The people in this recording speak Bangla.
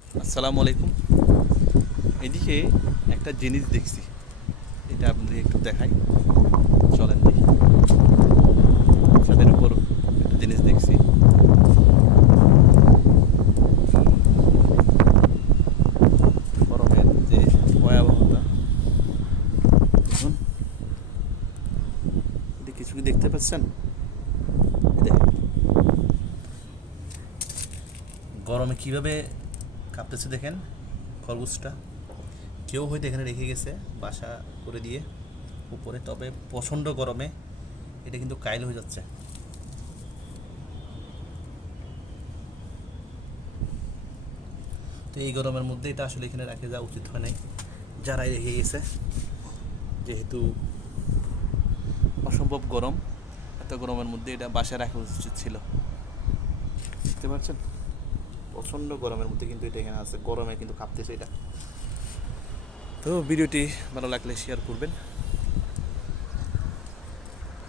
আসসালামু আলাইকুম। এদিকে একটা জিনিস দেখছি, এটা আপনাদের একটু দেখাই। চলেন দেখি। ছাদের উপর একটা জিনিস দেখছি। গরমের যে ভয়াবহতা, দেখুন। এটা কিছু কি দেখতে পাচ্ছেন? এই দেখেন, গরমে কিভাবে কাঁপতেছে দেখেন খরগোশটা। কেউ হয়তো এখানে রেখে গেছে বাসা করে দিয়ে উপরে, তবে প্রচণ্ড গরমে এটা কিন্তু কাইল হয়ে যাচ্ছে। তো এই গরমের মধ্যে এটা আসলে এখানে রাখে যাওয়া উচিত হয় নাই, যারাই রেখে গেছে। যেহেতু অসম্ভব গরম, এত গরমের মধ্যে এটা বাসায় রাখা উচিত ছিল। দেখতে পাচ্ছেন, প্রচণ্ড গরমের মধ্যে কিন্তু এটা এখানে আছে, গরমে কিন্তু কাঁপতেছে এটা। তো ভিডিওটি ভালো লাগলে শেয়ার করবেন।